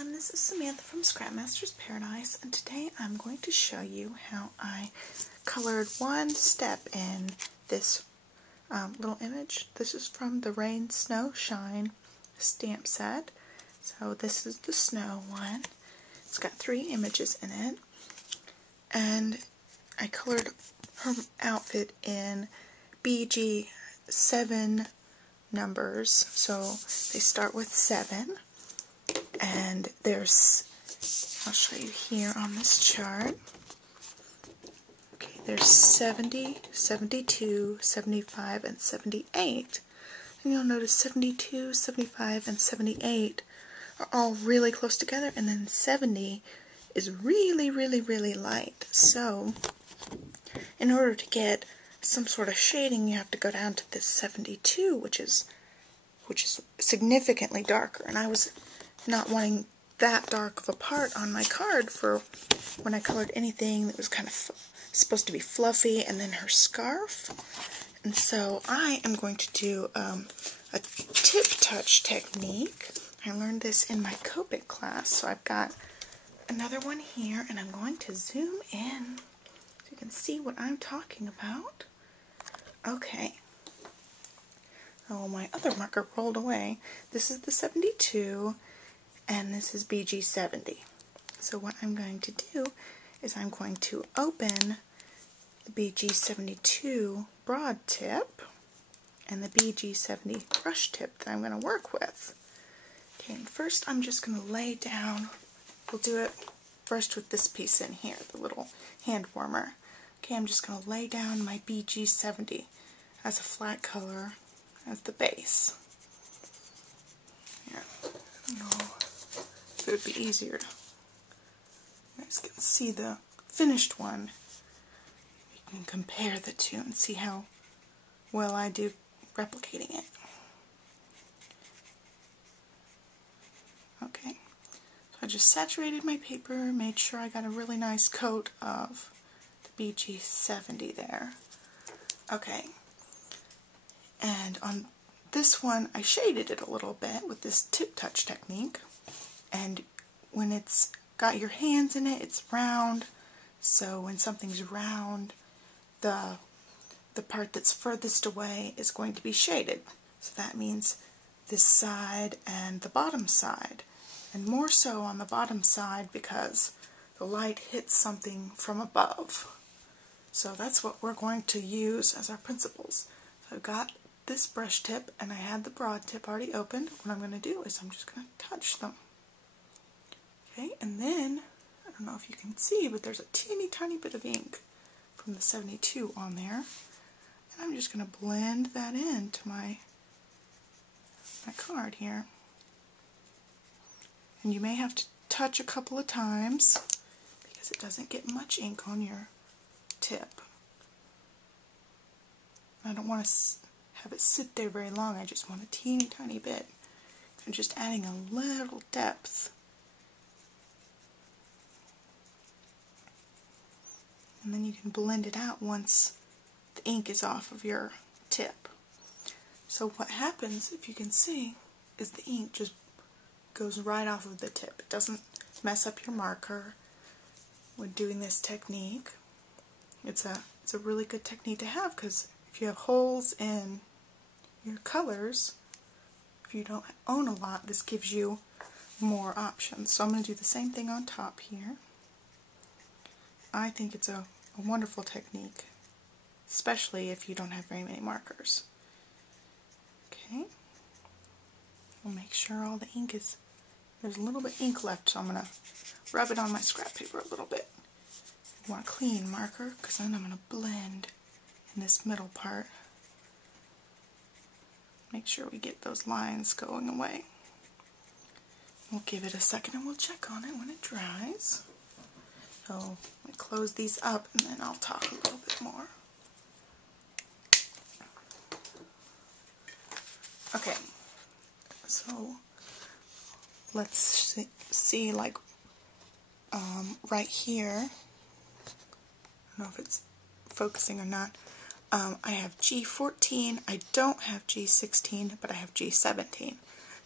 everyone, this is Samantha from Scrapmaster's Paradise, and today I'm going to show you how I colored one step in this little image. This is from the Rain, Snow, Shine stamp set. So this is the snow one. It's got 3 images in it, and I colored her outfit in BG7 numbers, so they start with 7. And there's, I'll show you here on this chart. Okay, there's 70, 72, 75, and 78. And you'll notice 72, 75, and 78 are all really close together, and then 70 is really, really, really light. So, in order to get some sort of shading, you have to go down to this 72, which is significantly darker. And I was not wanting that dark of a part on my card for when I colored anything that was kind of supposed to be fluffy, and then her scarf. And so I am going to do a tip touch technique. I learned this in my Copic class, so I've got another one here, and I'm going to zoom in so you can see what I'm talking about. Okay. Oh, my other marker rolled away. This is the 72. And this is BG70. So what I'm going to do is I'm going to open the BG72 broad tip and the BG70 brush tip that I'm going to work with. Okay, and first I'm just going to lay down, we'll do it first with this piece in here, the little hand warmer. Okay, I'm just going to lay down my BG70 as a flat color as the base. Here, I don't know. It would be easier to, you guys can see the finished one. You can compare the two and see how well I do replicating it. Okay, so I just saturated my paper, made sure I got a really nice coat of the BG70 there. Okay, and on this one I shaded it a little bit with this tip touch technique. And when it's got your hands in it, it's round. So when something's round, the part that's furthest away is going to be shaded. So that means this side and the bottom side. And more so on the bottom side because the light hits something from above. So that's what we're going to use as our principles. So I've got this brush tip and I had the broad tip already opened. What I'm going to do is I'm just going to touch them. Okay, and then, I don't know if you can see, but there's a teeny tiny bit of ink from the 72 on there. And I'm just going to blend that into my card here. And you may have to touch a couple of times because it doesn't get much ink on your tip. I don't want to have it sit there very long, I just want a teeny tiny bit. I'm just adding a little depth. And then you can blend it out once the ink is off of your tip. So what happens, if you can see, is the ink just goes right off of the tip. It doesn't mess up your marker when doing this technique. It's a really good technique to have because if you have holes in your colors, if you don't own a lot, this gives you more options. So I'm going to do the same thing on top here. I think it's a wonderful technique, especially if you don't have very many markers. Okay, we'll make sure all the ink is, there's a little bit of ink left, so I'm going to rub it on my scrap paper a little bit. I want a clean marker, because then I'm going to blend in this middle part. Make sure we get those lines going away. We'll give it a second and we'll check on it when it dries. So I'm going to close these up and then I'll talk a little bit more. Okay, so let's see like right here, I don't know if it's focusing or not, I have G14, I don't have G16, but I have G17.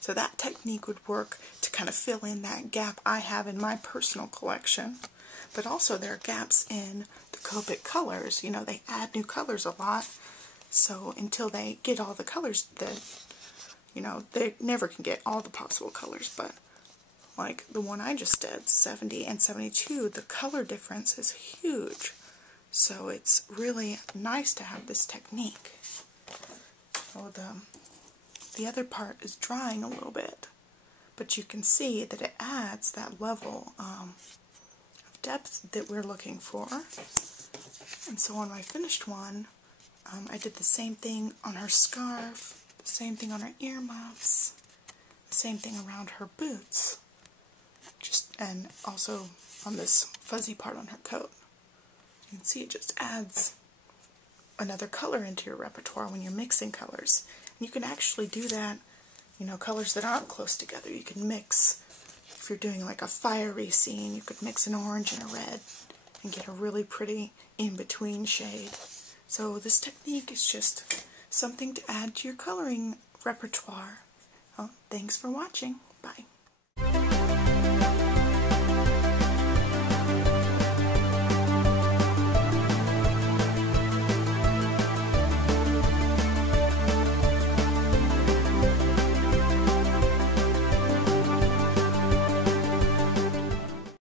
So that technique would work to kind of fill in that gap I have in my personal collection. But also there are gaps in the Copic colors. You know, they add new colors a lot. So until they get all the colors that, you know, they never can get all the possible colors. But like the one I just did, 70 and 72, the color difference is huge. So it's really nice to have this technique. So the other part is drying a little bit, but you can see that it adds that level of depth that we're looking for. And so on my finished one, I did the same thing on her scarf, the same thing on her earmuffs, the same thing around her boots, and also on this fuzzy part on her coat. You can see it just adds another color into your repertoire when you're mixing colors. And you can actually do that, you know, colors that aren't close together. You can mix, if you're doing like a fiery scene, you could mix an orange and a red and get a really pretty in-between shade. So this technique is just something to add to your coloring repertoire. Well, thanks for watching. Bye.